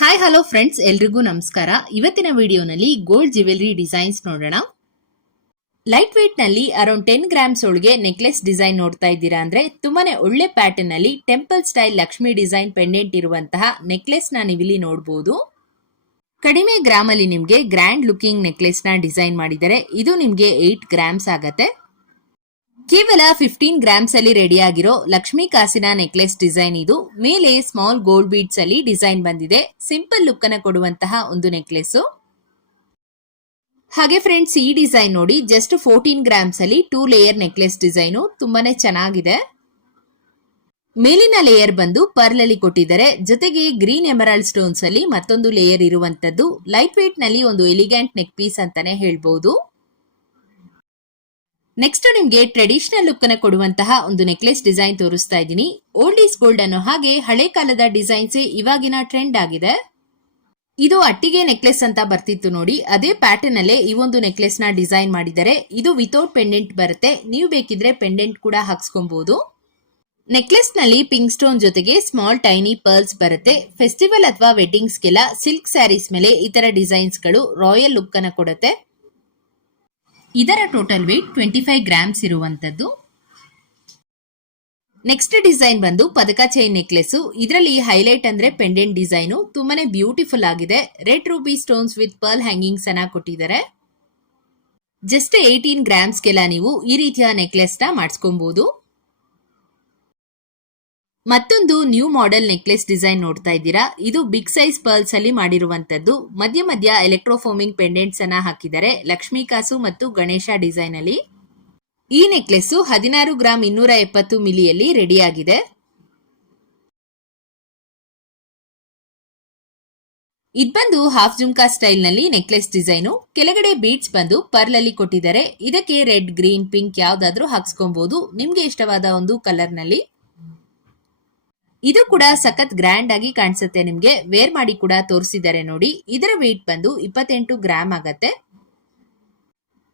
Hi hello friends ಎಲ್ರಿಗೂ ನಮಸ್ಕಾರ. ಇವತ್ತಿನ ವಿಡಿಯೋನಲ್ಲಿ ಗೋಲ್ಡ್ ಜ್ಯುವೆಲ್ಲರಿ ಡಿಸೈನ್ಸ್ ನೋಡೋಣ. ಲೈಟ್ ವೇಟ್ನಲ್ಲಿ ಅರೌಂಡ್ ಟೆನ್ ಗ್ರಾಮ್ಸ್ ಒಳಗೆ ನೆಕ್ಲೆಸ್ ಡಿಸೈನ್ ನೋಡ್ತಾ ಇದ್ದೀರಾ ಅಂದ್ರೆ ತುಂಬಾನೇ ಒಳ್ಳೆ ಪ್ಯಾಟರ್ನ್ ಅಲ್ಲಿ temple style Lakshmi design pendant ಇರುವಂತಹ ನೆಕ್ಲೆಸ್ನ ನೀವಿಲ್ಲಿ ನೋಡಬಹುದು ಕಡಿಮೆ ಗ್ರಾಮ್ ಅಲ್ಲಿ ನಿಮ್ಗೆ ಗ್ರ್ಯಾಂಡ್ ಲುಕಿಂಗ್ ನೆಕ್ಲೆಸ್ನ ಡಿಸೈನ್ ಮಾಡಿದರೆ ಇದು ನಿಮ್ಗೆ ಏಟ್ ಗ್ರಾಮ್ಸ್ ಆಗತ್ತೆ. ಕೇವಲ ಫಿಫ್ಟೀನ್ ಗ್ರಾಮ್ಸ್ ಅಲ್ಲಿ ರೆಡಿ ಆಗಿರೋ ಲಕ್ಷ್ಮೀ ಕಾಸಿನ ನೆಕ್ಲೆಸ್ ಡಿಸೈನ್ ಇದು. ಮೇಲೆ ಸ್ಮಾಲ್ ಗೋಲ್ಡ್ ಬೀಡ್ಸ್ ಅಲ್ಲಿ ಡಿಸೈನ್ ಬಂದಿದೆ. ಸಿಂಪಲ್ ಲುಕ್ ಅನ್ನ ಕೊಡುವಂತಹ ಒಂದು ನೆಕ್ಲೆಸ್ ಹಾಗೆ ಫ್ರೆಂಡ್ಸ್ ಈ ಡಿಸೈನ್ ನೋಡಿ ಜಸ್ಟ್ ಫೋರ್ಟೀನ್ ಗ್ರಾಮ್ಸ್ ಅಲ್ಲಿ ಟೂ ಲೇಯರ್ ನೆಕ್ಲೆಸ್ ಡಿಸೈನು ತುಂಬಾನೇ ಚೆನ್ನಾಗಿದೆ. ಮೇಲಿನ ಲೇಯರ್ ಬಂದು ಪರ್ಲ್ ಅಲ್ಲಿ ಕೊಟ್ಟಿದ್ದಾರೆ. ಜೊತೆಗೆ ಗ್ರೀನ್ ಎಮರಾಲ್ಡ್ ಸ್ಟೋನ್ಸ್ ಅಲ್ಲಿ ಮತ್ತೊಂದು ಲೇಯರ್ ಇರುವಂತದ್ದು. ಲೈಟ್ ವೇಟ್ನಲ್ಲಿ ಒಂದು ಎಲಿಗ್ಯಾಂಟ್ ನೆಕ್ ಪೀಸ್ ಅಂತಾನೆ ಹೇಳ್ಬಹುದು ನೆಕ್ಸ್ಟ್ ನಿಮ್ಗೆ ಟ್ರೆಡಿಷನಲ್ ಲುಕ್ ಅನ್ನ ಕೊಡುವಂತಹ ಒಂದು ನೆಕ್ಲೆಸ್ ಡಿಸೈನ್ ತೋರಿಸ್ತಾ ಇದ್ದೀನಿ. ಓಲ್ಡ್ ಈಸ್ ಗೋಲ್ಡ್ ಅನ್ನೋ ಹಾಗೆ ಹಳೆ ಕಾಲದ ಡಿಸೈನ್ಸ್ ಇವಾಗಿನ ಟ್ರೆಂಡ್ ಆಗಿದೆ. ಇದು ಅಟ್ಟಿಗೆ ನೆಕ್ಲೆಸ್ ಅಂತ ಬರ್ತಿತ್ತು ನೋಡಿ. ಅದೇ ಪ್ಯಾಟರ್ನ್ ಅಲ್ಲೇ ಈ ಒಂದು ನೆಕ್ಲೆಸ್ನ ಡಿಸೈನ್ ಮಾಡಿದ್ದಾರೆ. ಇದು ವಿತೌಟ್ ಪೆಂಡೆಂಟ್ ಬರುತ್ತೆ. ನೀವು ಬೇಕಿದ್ರೆ ಪೆಂಡೆಂಟ್ ಕೂಡ ಹಾಕ್ಸ್ಕೊಬಹುದು ನೆಕ್ಲೆಸ್ನಲ್ಲಿ ಪಿಂಕ್ ಸ್ಟೋನ್ ಜೊತೆಗೆ ಸ್ಮಾಲ್ ಟೈನಿ ಪರ್ಲ್ಸ್ ಬರುತ್ತೆ. ಫೆಸ್ಟಿವಲ್ ಅಥವಾ ವೆಡ್ಡಿಂಗ್ಸ್ಗೆಲ್ಲ ಸಿಲ್ಕ್ ಸ್ಯಾರೀಸ್ ಮೇಲೆ ಇತರ ತರ ಡಿಸೈನ್ಸ್ಗಳು ರಾಯಲ್ ಲುಕ್ ಅನ್ನ ಕೊಡುತ್ತೆ. ಇದರ total weight twenty five grams ಇರುವಂತದ್ದು. ನೆಕ್ಸ್ಟ್ ಡಿಸೈನ್ ಬಂದು ಪದಕ ಚೈನ್ ನೆಕ್ಲೆಸ್ ಇದರಲ್ಲಿ ಹೈಲೈಟ್ ಅಂದ್ರೆ ಪೆಂಡೆಂಟ್ ಡಿಸೈನು ತುಂಬಾನೇ ಬ್ಯೂಟಿಫುಲ್ ಆಗಿದೆ. Red ruby stones with pearl hangings ಅನ್ನ ಕೊಟ್ಟಿದ್ದಾರೆ. ಜಸ್ಟ್ ಏಯ್ಟೀನ್ ಗ್ರಾಮ್ಸ್ಗೆಲ್ಲ ನೀವು ಈ ರೀತಿಯ ನೆಕ್ಲೆಸ್ನ ಮಾಡಿಸ್ಕೊಬಹುದು ಮತ್ತೊಂದು ನ್ಯೂ ಮಾಡೆಲ್ ನೆಕ್ಲೆಸ್ ಡಿಸೈನ್ ನೋಡ್ತಾ ಇದ್ದೀರಾ? ಇದು ಬಿಗ್ ಸೈಜ್ ಪರ್ಲ್ಸ್ ಅಲ್ಲಿ ಮಾಡಿರುವಂತದ್ದು ಮಧ್ಯ ಮಧ್ಯ ಎಲೆಕ್ಟ್ರೋಫೋಮಿಂಗ್ ಪೆಂಡೆಂಟ್ಸ್ ಅನ್ನ ಹಾಕಿದ್ದಾರೆ. ಲಕ್ಷ್ಮೀ ಕಾಸು ಮತ್ತು ಗಣೇಶ ಡಿಸೈನ್ ಅಲ್ಲಿ. ಈ ನೆಕ್ಲೆಸ್ ಹದಿನಾರು ಗ್ರಾಮ್ ಇನ್ನೂರ ಎಪ್ಪತ್ತು ಮಿಲಿಯಲ್ಲಿ ರೆಡಿ ಆಗಿದೆ ಇದ್ ಬಂದು ಹಾಫ್ ಜುಮ್ಕಾ ಸ್ಟೈಲ್ನಲ್ಲಿ ನೆಕ್ಲೆಸ್ ಡಿಸೈನು ಕೆಳಗಡೆ ಬೀಡ್ಸ್ ಬಂದು ಪರ್ಲ್ ಅಲ್ಲಿ ಕೊಟ್ಟಿದ್ದಾರೆ. ಇದಕ್ಕೆ ರೆಡ್ ಗ್ರೀನ್ ಪಿಂಕ್ ಯಾವ್ದಾದ್ರೂ ಹಾಕ್ಸ್ಕೊಬಹುದು ನಿಮ್ಗೆ ಇಷ್ಟವಾದ ಒಂದು ಕಲರ್ನಲ್ಲಿ. ಇದು ಕೂಡ ಸಖತ್ ಗ್ರ್ಯಾಂಡ್ ಆಗಿ ಕಾಣಿಸುತ್ತೆ ನಿಮ್ಗೆ. ವೇರ್ ಮಾಡಿ ಕೂಡ ತೋರಿಸಿದ್ದಾರೆ ನೋಡಿ. ಇದರ ವೇಟ್ ಬಂದು ಇಪ್ಪತ್ತೆಂಟು ಗ್ರಾಮ್ ಆಗತ್ತೆ.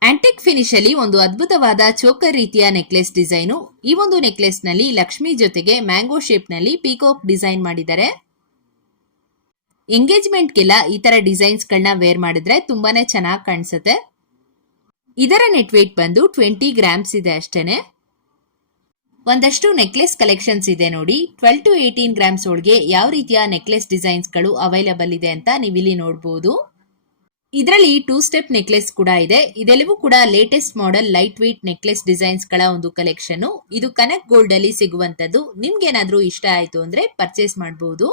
ಆಂಟಿಕ್ ಫಿನಿಶ್ ಅಲ್ಲಿ ಒಂದು ಅದ್ಭುತವಾದ ಚೋಕರ್ ರೀತಿಯ ನೆಕ್ಲೆಸ್ ಡಿಸೈನು ಈ ಒಂದು ನೆಕ್ಲೆಸ್ನಲ್ಲಿ ಲಕ್ಷ್ಮಿ ಜೊತೆಗೆ ಮ್ಯಾಂಗೋ ಶೇಪ್ನಲ್ಲಿ ಪೀಕೋಕ್ ಡಿಸೈನ್ ಮಾಡಿದ್ದಾರೆ ಎಂಗೇಜ್ಮೆಂಟ್ಗೆಲ್ಲ ಈ ತರ ಡಿಸೈನ್ಸ್ ಗಳನ್ನ ವೇರ್ ಮಾಡಿದ್ರೆ ತುಂಬಾನೇ ಚೆನ್ನಾಗಿ ಕಾಣಿಸುತ್ತೆ. ಇದರ ನೆಟ್ ವೇಟ್ ಬಂದು ಟ್ವೆಂಟಿ ಗ್ರಾಮ್ಸ್ ಇದೆ ಅಷ್ಟೇನೆ. ಒಂದಷ್ಟು ನೆಕ್ಲೆಸ್ ಕಲೆಕ್ಷನ್ಸ್ ಇದೆ ನೋಡಿ. ಟ್ವೆಲ್ ಟು ಏಯ್ಟೀನ್ ಗ್ರಾಮ್ಸ್ ಒಳಗೆ ಯಾವ ರೀತಿಯ ನೆಕ್ಲೆಸ್ ಡಿಸೈನ್ಸ್ಗಳು ಅವೈಲಬಲ್ ಇದೆ ಅಂತ ನೀವಿಲ್ಲಿ ನೋಡಬಹುದು ಇದರಲ್ಲಿ ಟೂ ಸ್ಟೆಪ್ ನೆಕ್ಲೆಸ್ ಕೂಡ ಇದೆ. ಇದೆಲ್ಲವೂ ಕೂಡ latest model light weight necklace ಡಿಸೈನ್ಸ್ಗಳ ಒಂದು ಕಲೆಕ್ಷನ್ ಇದು ಕನಕ್ ಗೋಲ್ಡ್ ಅಲ್ಲಿ ಸಿಗುವಂತದ್ದು ನಿಮ್ಗೆ ಏನಾದ್ರೂ ಇಷ್ಟ ಆಯ್ತು ಅಂದ್ರೆ ಪರ್ಚೇಸ್ ಮಾಡಬಹುದು